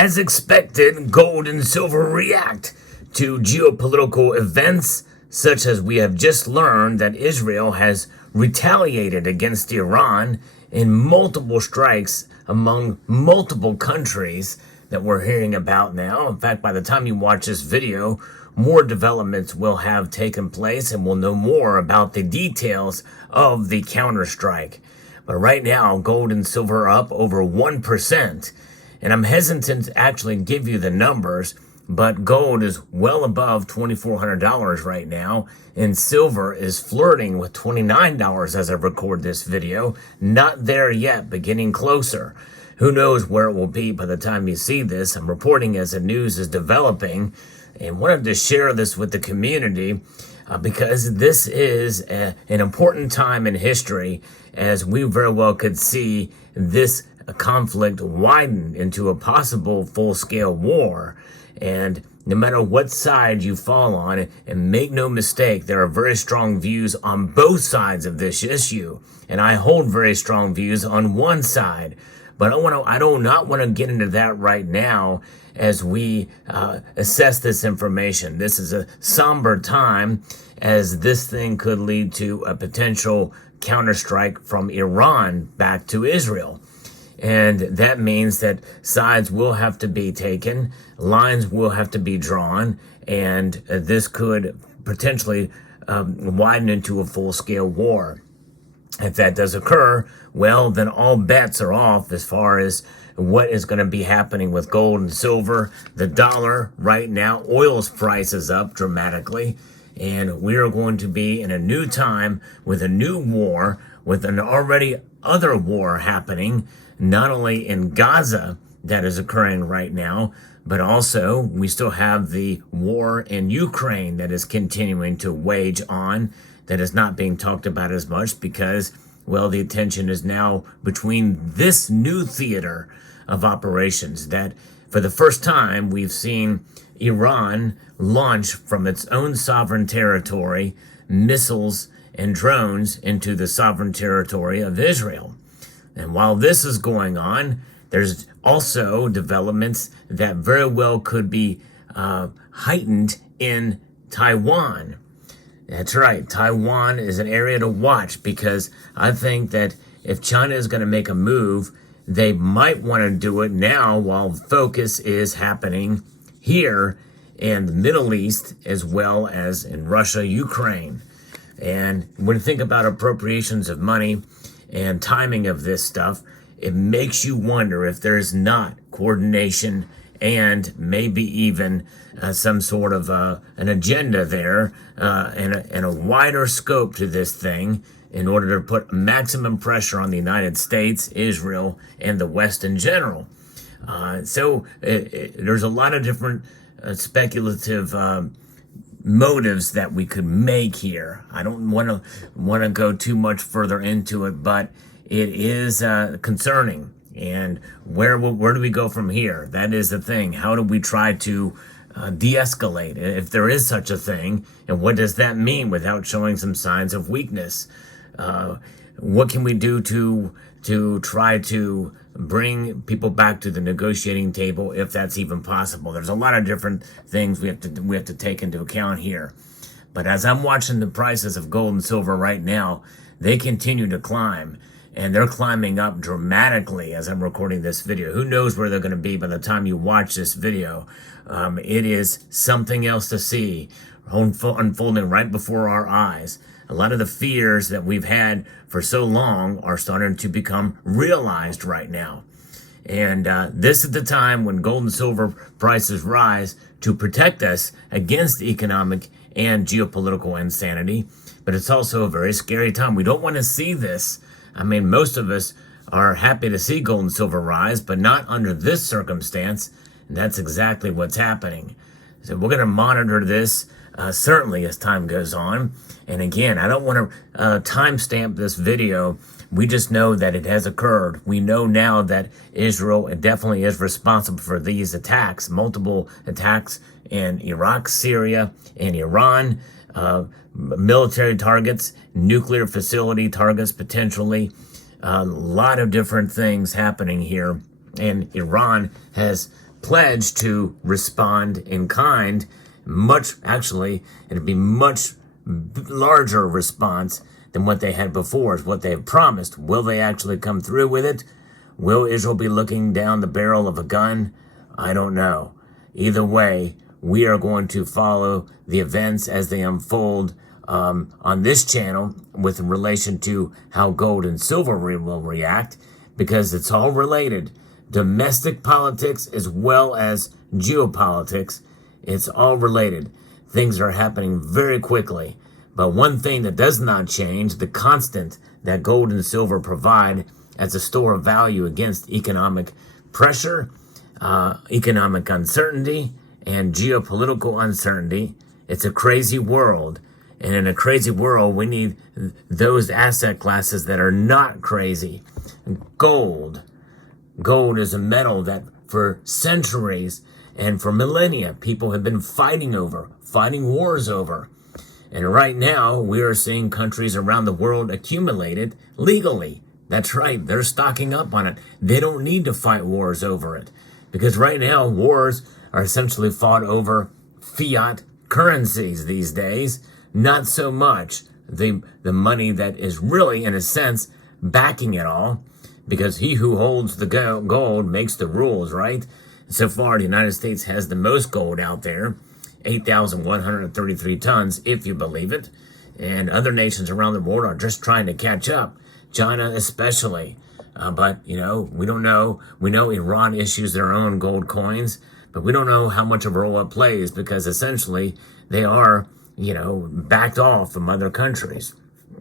As expected, gold and silver react to geopolitical events, such as we have just learned that Israel has retaliated against Iran in multiple strikes among multiple countries that we're hearing about now. In fact, by the time you watch this video, more developments will have taken place and we'll know more about the details of the counterstrike. But right now, gold and silver are up over 1%. And I'm hesitant to actually give you the numbers, but gold is well above $2,400 right now, and silver is flirting with $29 as I record this video. Not there yet, but getting closer. Who knows where it will be by the time you see this. I'm reporting as the news is developing, and wanted to share this with the community because this is an important time in history, as we very well could see this conflict widen into a possible full-scale war. And no matter what side you fall on, and make no mistake, there are very strong views on both sides of this issue, and I hold very strong views on one side. But I do not want to get into that right now as we assess this information. This is a somber time, as this thing could lead to a potential counterstrike from Iran back to Israel. And that means that sides will have to be taken, lines will have to be drawn, and this could potentially widen into a full-scale war. If that does occur, well, then all bets are off as far as what is going to be happening with gold and silver. The dollar right now, oil's price is up dramatically, and we are going to be in a new time with a new war, with an already other war happening, not only in Gaza that is occurring right now, but also we still have the war in Ukraine that is continuing to wage on, that is not being talked about as much because, well, the attention is now between this new theater of operations that for the first time we've seen Iran launch from its own sovereign territory missiles and drones into the sovereign territory of Israel. And while this is going on, there's also developments that very well could be heightened in Taiwan. That's right, Taiwan is an area to watch, because I think that if China is going to make a move, they might want to do it now while focus is happening here in the Middle East as well as in Russia, Ukraine. And when you think about appropriations of money and timing of this stuff, it makes you wonder if there's not coordination and maybe even some sort of an agenda there and a wider scope to this thing in order to put maximum pressure on the United States, Israel, and the West in general. So there's a lot of different speculative motives that we could make here. I don't want to go too much further into it, but it is concerning. And where do we go from here? That is the thing. How do we try to de-escalate, if there is such a thing? And what does that mean without showing some signs of weakness? What can we do to try to bring people back to the negotiating table, if that's even possible? There's a lot of different things we have to take into account here. But as I'm watching the prices of gold and silver right now, they continue to climb. And they're climbing up dramatically as I'm recording this video. Who knows where they're going to be by the time you watch this video? It is something else to see unfolding right before our eyes. A lot of the fears that we've had for so long are starting to become realized right now. And this is the time when gold and silver prices rise to protect us against economic and geopolitical insanity. But it's also a very scary time. We don't want to see this. I mean, most of us are happy to see gold and silver rise, but not under this circumstance. And that's exactly what's happening. So we're going to monitor this certainly as time goes on. And again, I don't want to timestamp this video. We just know that it has occurred. We know now that Israel definitely is responsible for these attacks, multiple attacks in Iraq, Syria, and Iran. Military targets, nuclear facility targets potentially, a lot of different things happening here. And Iran has pledged to respond in kind. It'd be much larger response than what they had before, is what they have promised. Will they actually come through with it? Will Israel be looking down the barrel of a gun? I don't know. Either way, we are going to follow the events as they unfold on this channel with relation to how gold and silver will react, because it's all related. Domestic politics as well as geopolitics, it's all related. Things are happening very quickly. But one thing that does not change, the constant that gold and silver provide as a store of value against economic pressure, economic uncertainty, and geopolitical uncertainty. It's a crazy world. And in a crazy world, we need those asset classes that are not crazy. Gold. Gold is a metal that for centuries and for millennia, people have been fighting wars over. And right now, we are seeing countries around the world accumulate it legally. That's right, they're stocking up on it. They don't need to fight wars over it. Because right now, wars are essentially fought over fiat currencies these days. Not so much the money that is really, in a sense, backing it all. Because he who holds the gold makes the rules, right? So far, the United States has the most gold out there, 8,133 tons, if you believe it. And other nations around the world are just trying to catch up, China especially. But, we don't know. We know Iran issues their own gold coins, but we don't know how much of a role it plays, because essentially they are, backed off from other countries.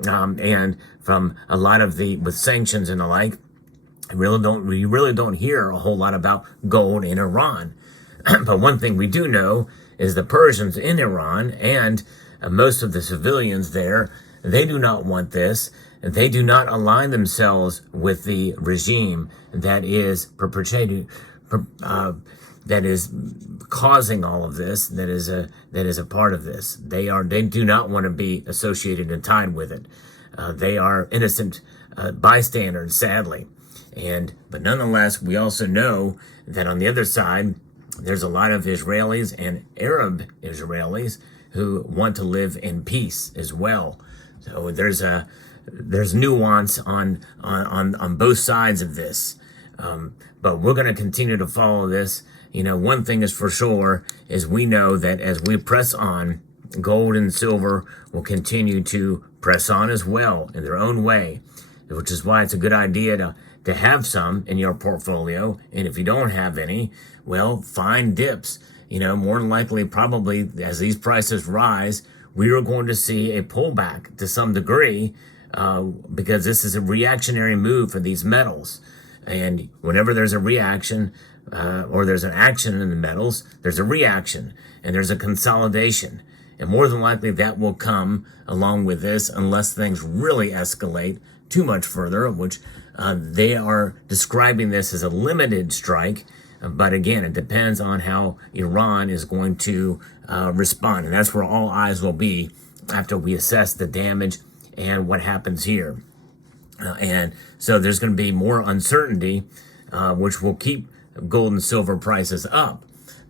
And from a lot of with sanctions and the like, we really don't hear a whole lot about gold in Iran. But one thing we do know is the Persians in Iran and most of the civilians there, they do not want this. They do not align themselves with the regime that is perpetrating, that is causing all of this, that is a part of this. They do not want to be associated and tied with it. They are innocent bystanders, sadly. But nonetheless, we also know that on the other side, there's a lot of Israelis and Arab Israelis who want to live in peace as well. So there's nuance on both sides of this. But we're going to continue to follow this. One thing is for sure is we know that as we press on, gold and silver will continue to press on as well in their own way, which is why it's a good idea to have some in your portfolio. And if you don't have any, well, find dips. More than likely, probably as these prices rise, we are going to see a pullback to some degree, because this is a reactionary move for these metals. And whenever there's a reaction, or there's an action in the metals, there's a reaction and there's a consolidation. And more than likely that will come along with this, unless things really escalate too much further, which they are describing this as a limited strike. But again, it depends on how Iran is going to respond. And that's where all eyes will be after we assess the damage and what happens here. And so there's going to be more uncertainty, which will keep gold and silver prices up.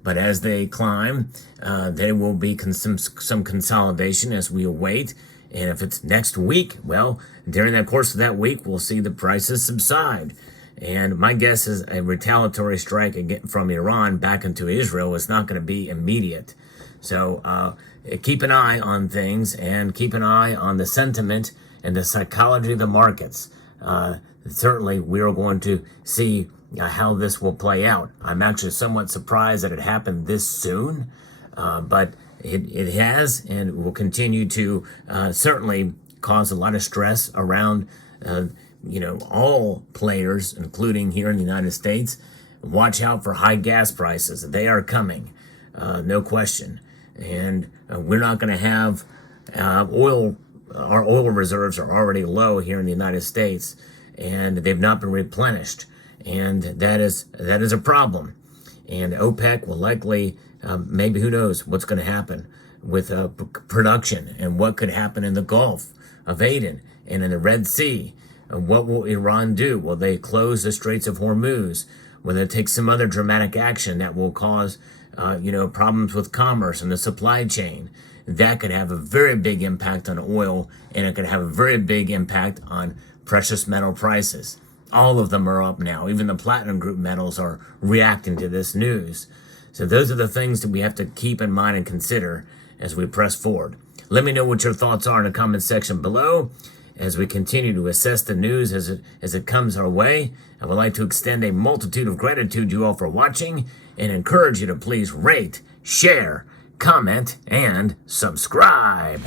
But as they climb, there will be some consolidation as we await. And if it's next week, well, during the course of that week, we'll see the prices subside. And my guess is a retaliatory strike from Iran back into Israel is not going to be immediate. So keep an eye on things and keep an eye on the sentiment and the psychology of the markets. Certainly, we are going to see how this will play out. I'm actually somewhat surprised that it happened this soon, but it has, and will continue to certainly cause a lot of stress around all players, including here in the United States. Watch out for high gas prices. They are coming, no question. And we're not going to have oil. Our oil reserves are already low here in the United States, and they've not been replenished. And that is a problem. And OPEC will likely, maybe who knows what's going to happen with production and what could happen in the Gulf of Aden and in the Red Sea. What will Iran do? Will they close the Straits of Hormuz? whether it takes some other dramatic action that will cause, problems with commerce and the supply chain. That could have a very big impact on oil, and it could have a very big impact on precious metal prices. All of them are up now. Even the platinum group metals are reacting to this news. So those are the things that we have to keep in mind and consider as we press forward. Let me know what your thoughts are in the comment section below as we continue to assess the news as it comes our way. I would like to extend a multitude of gratitude to you all for watching and encourage you to please rate, share, comment, and subscribe.